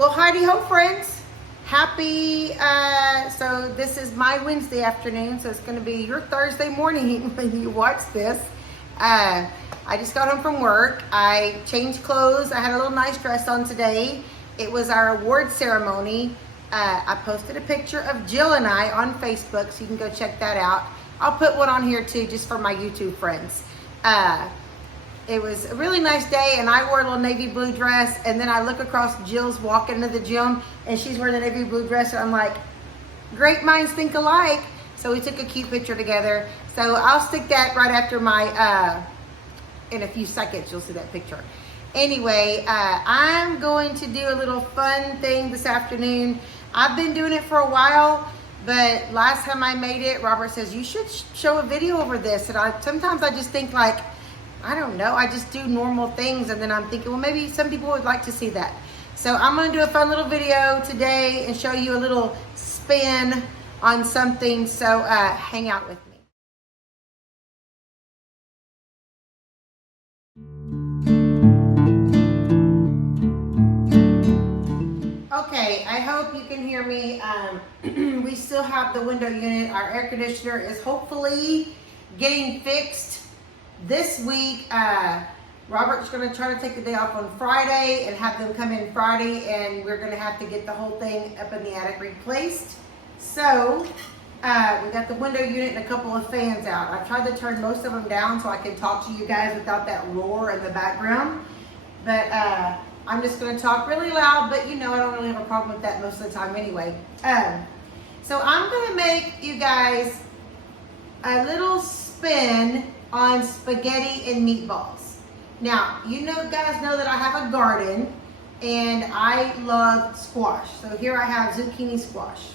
Well, howdy ho, friends. Happy, so this is my Wednesday afternoon, so it's going to be your Thursday morning when you watch this. I just got home from work. I changed clothes. I had a little nice dress on today. It was our award ceremony. I posted a picture of Jill and I on Facebook, so you can go check that out. I'll put one on here too, just for my YouTube friends. It was a really nice day, and I wore a little navy blue dress, and then I look across Jill's walking into the gym, and she's wearing the navy blue dress, and I'm like, great minds think alike. So we took a cute picture together. So I'll stick that right after my, in a few seconds, you'll see that picture. Anyway, I'm going to do a little fun thing this afternoon. I've been doing it for a while, but last time I made it, Robert says, you should show a video over this. And sometimes I just think like, I don't know, I just do normal things, and then I'm thinking, well, maybe some people would like to see that. So I'm gonna do a fun little video today and show you a little spin on something, so hang out with me. Okay, I hope you can hear me. We still have the window unit. Our air conditioner is hopefully getting fixed this week. Robert's going to try to take the day off on Friday and have them come in Friday, and we're going to have to get the whole thing up in the attic replaced. So we got the window unit and a couple of fans out. I tried to turn most of them down so I could talk to you guys without that roar in the background, but I'm just going to talk really loud, but you know I don't really have a problem with that most of the time anyway. So I'm going to make you guys a little spin on spaghetti and meatballs. Now, guys know that I have a garden and I love squash. So here I have zucchini squash.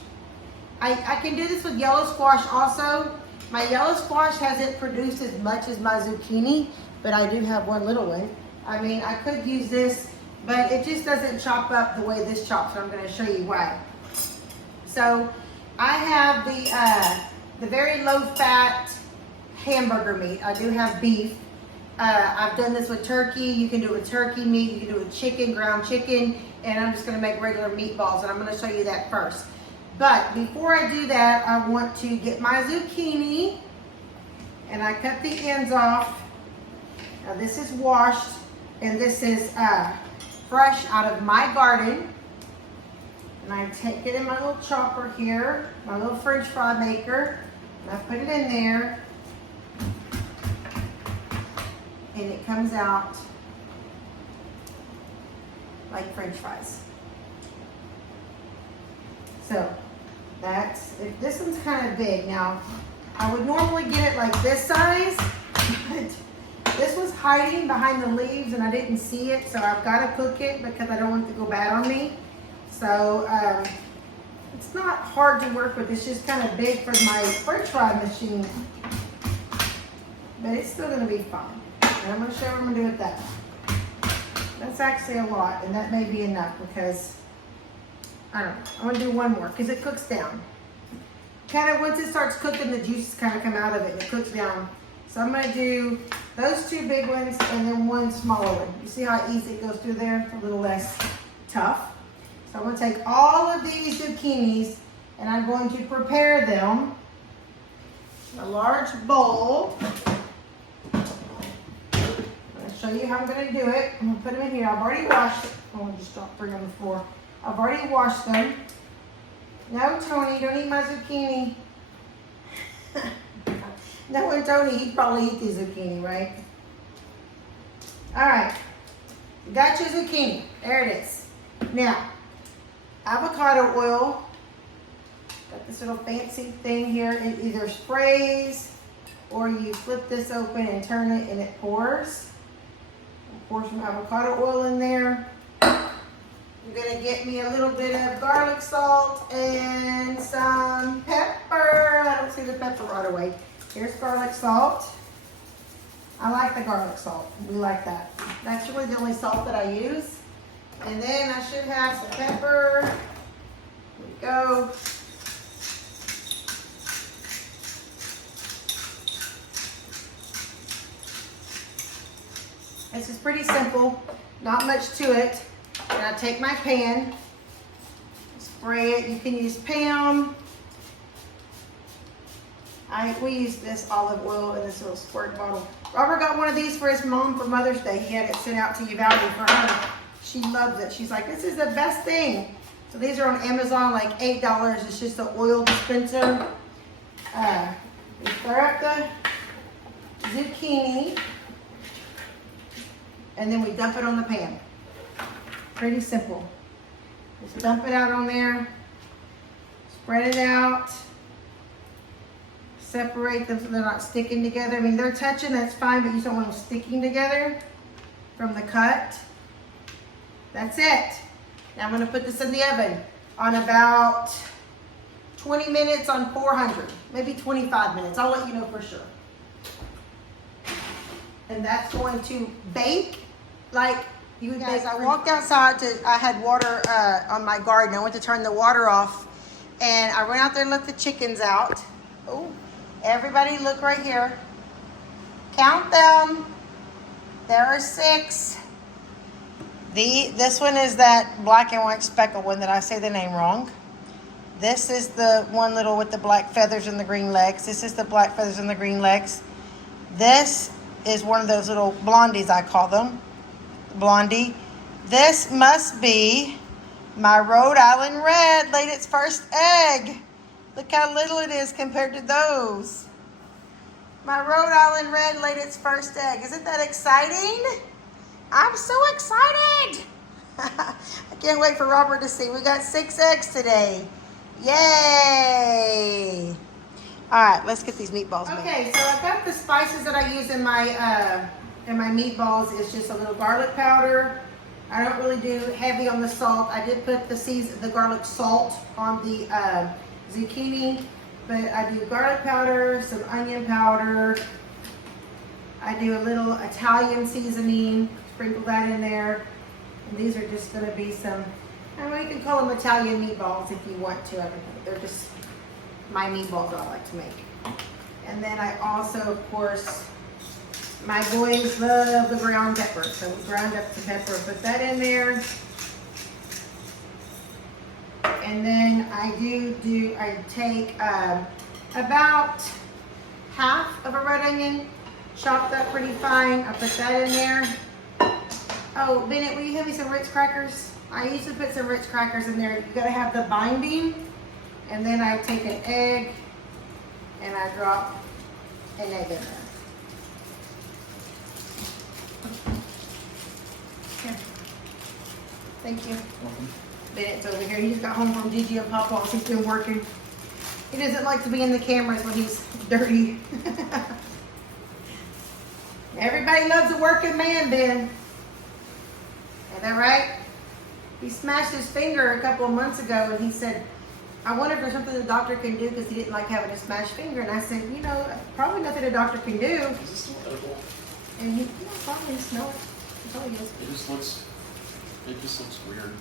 I can do this with yellow squash also. My yellow squash hasn't produced as much as my zucchini, but I do have one little one. I mean, I could use this, but it just doesn't chop up the way this chops, and I'm going to show you why. So I have the very low fat hamburger meat. I do have beef. I've done this with turkey. You can do it with turkey meat. You can do it with chicken, ground chicken, and I'm just going to make regular meatballs, and I'm going to show you that first. But before I do that, I want to get my zucchini, and I cut the ends off. Now this is washed, and this is fresh out of my garden. And I take it in my little chopper here, my little French fry maker, and I put it in there. And it comes out like French fries. So this one's kind of big. Now, I would normally get it like this size, but this was hiding behind the leaves and I didn't see it, so I've got to cook it because I don't want it to go bad on me. So it's not hard to work with. It's just kind of big for my French fry machine, but it's still going to be fine. And I'm going to show you what I'm going to do with that. That's actually a lot, and that may be enough because, I don't know, I'm going to do one more because it cooks down. Kind of, once it starts cooking, the juices kind of come out of it and it cooks down. So I'm going to do those two big ones and then one smaller one. You see how easy it goes through there? It's a little less tough. So I'm going to take all of these zucchinis and I'm going to prepare them in a large bowl. Show you how I'm going to do it. I'm going to put them in here. I've already washed it. Oh, I just dropped 3 on the floor. I've already washed them. No, Tony, don't eat my zucchini. No, and Tony, he'd probably eat the zucchini, right? All right. You got your zucchini. There it is. Now, avocado oil. Got this little fancy thing here. It either sprays or you flip this open and turn it and it pours. Pour some avocado oil in there. I'm gonna get me a little bit of garlic salt and some pepper. I don't see the pepper right away. Here's garlic salt. I like the garlic salt. We like that. That's really the only salt that I use. And then I should have some pepper. Here we go. This is pretty simple, not much to it. And I take my pan spray it. You can use Pam. We use this olive oil in this little squirt bottle. Robert got one of these for his mom for Mother's Day. He had it sent out to Uvalde for her. She loves it. She's like, this is the best thing. So these are on Amazon, like $8. It's just an oil dispenser. We stir up the zucchini, and then we dump it on the pan. Pretty simple. Just dump it out on there, spread it out, separate them so they're not sticking together. I mean, they're touching, that's fine, but you don't want them sticking together from the cut. That's it. Now I'm gonna put this in the oven on about 20 minutes on 400, maybe 25 minutes. I'll let you know for sure. And that's going to bake like you would bake. I walked outside I had water on my garden. I went to turn the water off and I went out there and let the chickens out. Oh, everybody look right here. Count them. There are 6. This one is that black and white speckled one that I say the name wrong. This is the one little with the black feathers and the green legs. This is the black feathers and the green legs. This is one of those little blondies, I call them. Blondie. This must be my Rhode Island Red laid its first egg. Look how little it is compared to those. My Rhode Island Red laid its first egg. Isn't that exciting? I'm so excited. I can't wait for Robert to see. We got 6 eggs today. Yay! All right, let's get these meatballs made. Okay, so I've got the spices that I use in my meatballs. It's just a little garlic powder. I don't really do heavy on the salt. I did put the garlic salt on the zucchini, but I do garlic powder, some onion powder. I do a little Italian seasoning, sprinkle that in there. And these are just going to be some, I mean, you can call them Italian meatballs if you want to. They're just my meatballs that I like to make. And then I also, of course, my boys love the ground pepper. So we ground up the pepper, put that in there. And then I take about half of a red onion, chopped up pretty fine. I put that in there. Oh, Bennett, will you have me some Ritz crackers? I usually put some Ritz crackers in there. You gotta have the binding. And then I take an egg and I drop an egg in there. Here. Thank you. Bennett's over here. He just got home from Gigi and Papa's. He's been working. He doesn't like to be in the cameras when he's dirty. Everybody loves a working man, Ben. Is that right? He smashed his finger a couple of months ago and he said, I wonder if there's something the doctor can do because he didn't like having a smashed finger. And I said, you know, probably nothing a doctor can do. Is this still edible? And he, probably smell it. That's all he is. It just looks weird.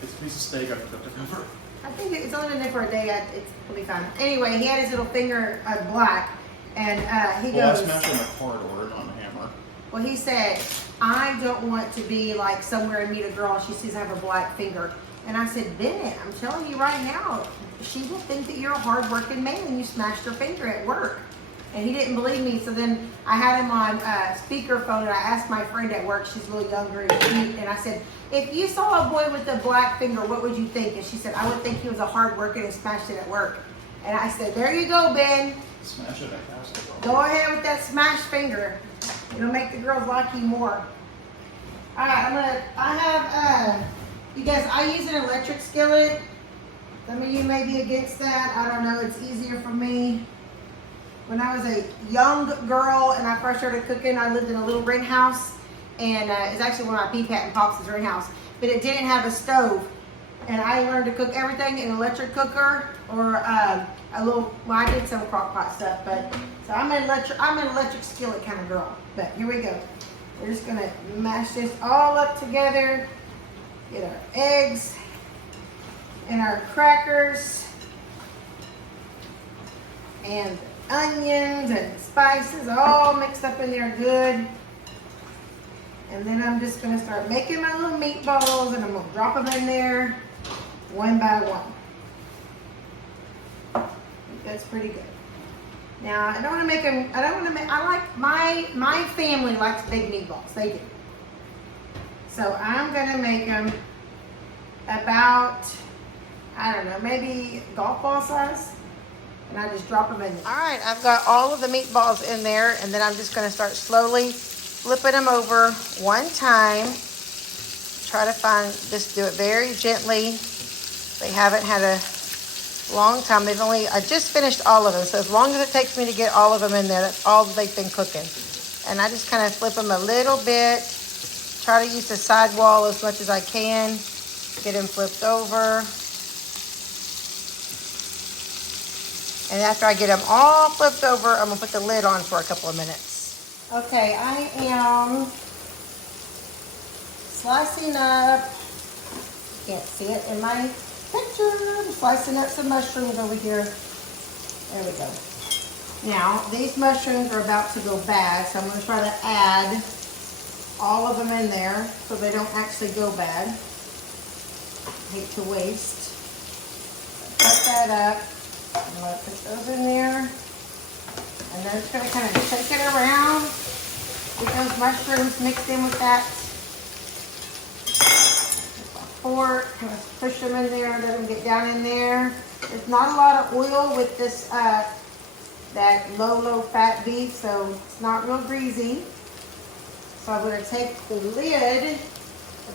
It's a piece of steak I cooked it over. I think it's only been there for a day. It'll be fine. Anyway, he had his little finger black and he goes. I smashed it on a corridor, not a hammer. Well, he said, I don't want to be like somewhere and meet a girl and she sees I have a black finger. And I said, Bennett, I'm telling you right now, she will think that you're a hard-working man and you smashed her finger at work. And he didn't believe me, so then I had him on speakerphone and I asked my friend at work, she's a little younger and sweet, and I said, if you saw a boy with a black finger, what would you think? And she said, I would think he was a hard-working and smashed it at work. And I said, there you go, Ben. Smash it at house. Go ahead with that smashed finger. It'll make the girls like you more. All right, you guys, I use an electric skillet. Some of you may be against that. I don't know, it's easier for me. When I was a young girl and I first started cooking, I lived in a little rent house. And it's actually one of my P-Pat and Pops' rent house. But it didn't have a stove. And I learned to cook everything in an electric cooker or a little, well, I did some crock pot stuff. But so I'm an electric skillet kind of girl. But here we go. We're just gonna mash this all up together. Get our eggs and our crackers and onions and spices all mixed up in there good. And then I'm just gonna start making my little meatballs and I'm gonna drop them in there one by one. That's pretty good. Now, I don't want to make them, I like, my family likes big meatballs. They do. So I'm going to make them about, I don't know, maybe golf ball size. And I just drop them in there. All right, I've got all of the meatballs in there, and then I'm just going to start slowly flipping them over one time. Try to just do it very gently. They haven't had a long time. I just finished all of them. So as long as it takes me to get all of them in there, that's all they've been cooking. And I just kind of flip them a little bit. Try to use the side wall as much as I can. Get them flipped over. And after I get them all flipped over, I'm gonna put the lid on for a couple of minutes. Okay, I am slicing up, can't see it in my picture, I'm slicing up some mushrooms over here. There we go. Now, these mushrooms are about to go bad, so I'm going to try to add all of them in there so they don't actually go bad. Hate to waste. Cut that up. I'm going to put those in there. And then just going to kind of shake it around. Get those mushrooms mixed in with that fork. Kind of push them in there and let them get down in there. There's not a lot of oil with this, that low fat beef, so it's not real greasy. So I'm going to take the lid,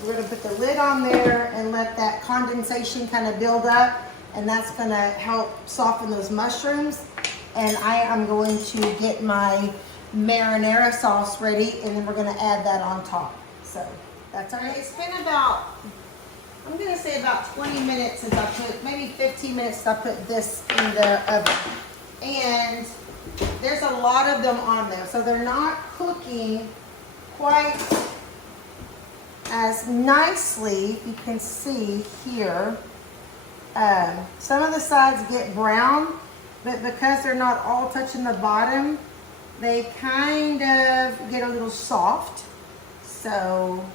we're going to put the lid on there and let that condensation kind of build up, and that's going to help soften those mushrooms. And I am going to get my marinara sauce ready, and then we're going to add that on top. So that's all right. It's been about, I'm going to say about 20 minutes since I put, maybe 15 minutes since I put this in the oven. And there's a lot of them on there. So they're not cooking quite as nicely. You can see here. Some of the sides get brown, but because they're not all touching the bottom, they kind of get a little soft. So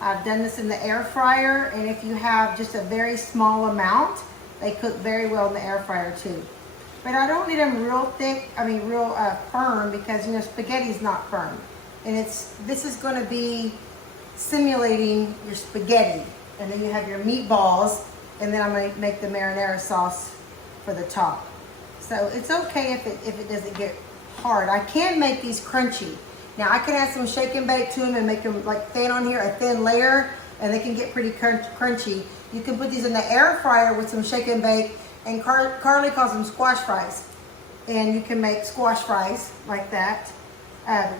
I've done this in the air fryer, and if you have just a very small amount, they cook very well in the air fryer too. But I don't need them real thick, real firm, because spaghetti's not firm. And this is going to be simulating your spaghetti. And then you have your meatballs, and then I'm going to make the marinara sauce for the top. So it's okay if it doesn't get hard. I can make these crunchy. Now I can add some shake and bake to them and make them like thin on here, a thin layer, and they can get pretty crunchy. You can put these in the air fryer with some shake and bake, and Carly calls them squash fries. And you can make squash fries like that.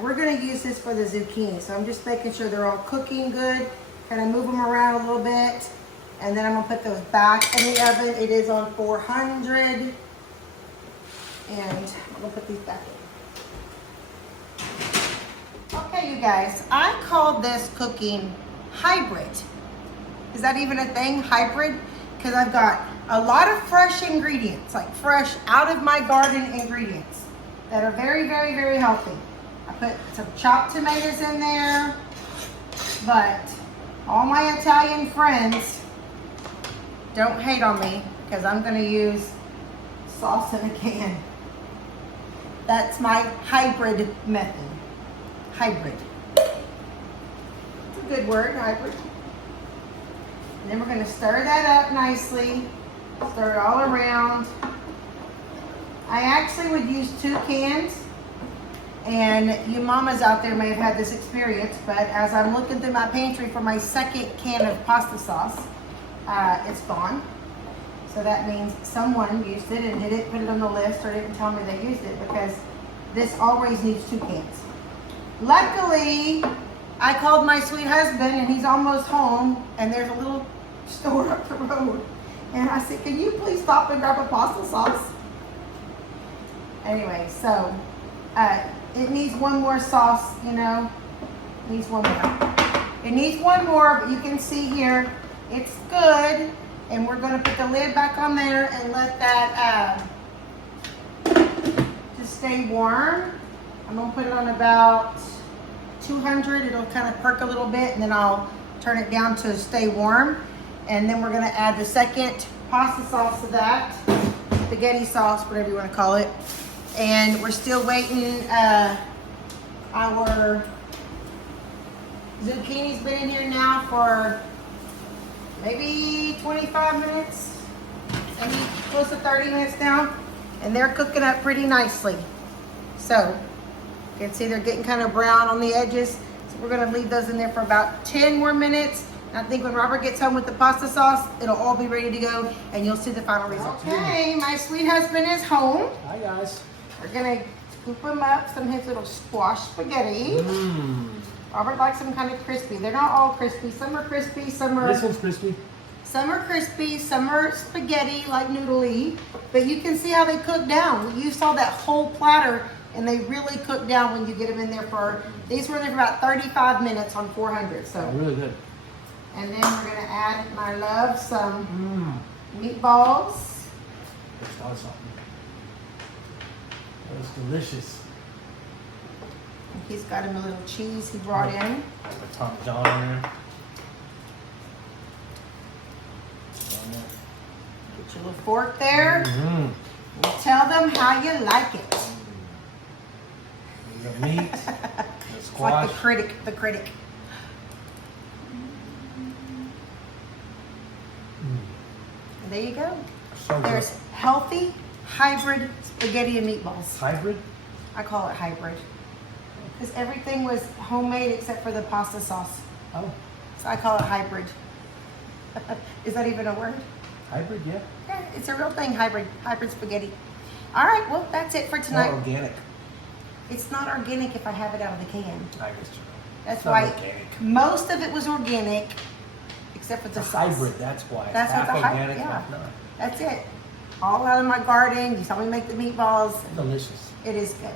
We're gonna use this for the zucchini, so I'm just making sure they're all cooking good. Kind of move them around a little bit, and then I'm gonna put those back in the oven. It is on 400, and I'm gonna put these back in. Okay, you guys, I call this cooking hybrid. Is that even a thing, hybrid? Because I've got a lot of fresh ingredients, like fresh out of my garden ingredients that are very, very, very healthy. I put some chopped tomatoes in there, but all my Italian friends don't hate on me because I'm going to use sauce in a can. That's my hybrid method. Hybrid. It's a good word, hybrid. And then we're going to stir that up nicely. Stir it all around. I actually would use 2 cans. And you mamas out there may have had this experience, but as I'm looking through my pantry for my second can of pasta sauce, it's gone. So that means someone used it and didn't put it on the list or didn't tell me they used it, because this always needs 2 cans. Luckily, I called my sweet husband and he's almost home, and there's a little store up the road. And I said, can you please stop and grab a pasta sauce? Anyway, so it needs one more sauce, It needs one more. It needs one more, but you can see here, it's good. And we're going to put the lid back on there and let that just stay warm. I'm going to put it on about 200. It'll kind of perk a little bit, and then I'll turn it down to stay warm. And then we're going to add the second pasta sauce to that. spaghetti sauce, whatever you want to call it. And we're still waiting. Our zucchini's been in here now for maybe 25 minutes, maybe close to 30 minutes now, and they're cooking up pretty nicely. So you can see they're getting kind of brown on the edges. So we're gonna leave those in there for about 10 more minutes. And I think when Robert gets home with the pasta sauce, it'll all be ready to go, and you'll see the final result. Okay, my sweet husband is home. Hi guys. We're gonna scoop him up some of his little squash spaghetti. Robert likes them kind of crispy. They're not all crispy. Some are crispy, some are This one's crispy. some are crispy, some are spaghetti like noodly. But you can see how they cook down. You saw that whole platter, and they really cook down when you get them in there for. These were in there for about 35 minutes on 400. So, Really good. and then we're gonna add my love some meatballs. That's awesome. That was delicious. He's got him a little cheese he brought in. The Tom John in there. Get your little fork there. Mm-hmm. And tell them how you like it. The meat, the It's like squash. the critic, the critic. And there you go. So good. There's healthy hybrid spaghetti and meatballs. Hybrid? I call it hybrid. Because everything was homemade except for the pasta sauce. Oh, So I call it hybrid. Is that even a word? hybrid, yeah. Yeah, it's a real thing, hybrid spaghetti. All right, well, that's it for More tonight. organic. It's not organic if I have it out of the can. I guess you know. That's It's not why organic. most of it was organic, except for the It's a sauce. hybrid, that's why. That's Half what the organic, yeah. half not. That's it. All out of my garden. You saw me make the meatballs. Delicious. It is good.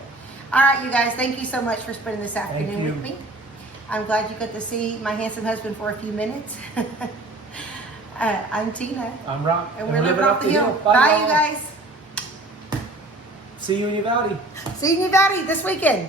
All right, you guys, thank you so much for spending this afternoon you. with me. I'm glad you got to see my handsome husband for a few minutes. I'm Tina, I'm Rock. and we're living off the hill. Bye, y'all. you guys. See you in Uvalde. See you in Uvalde this weekend.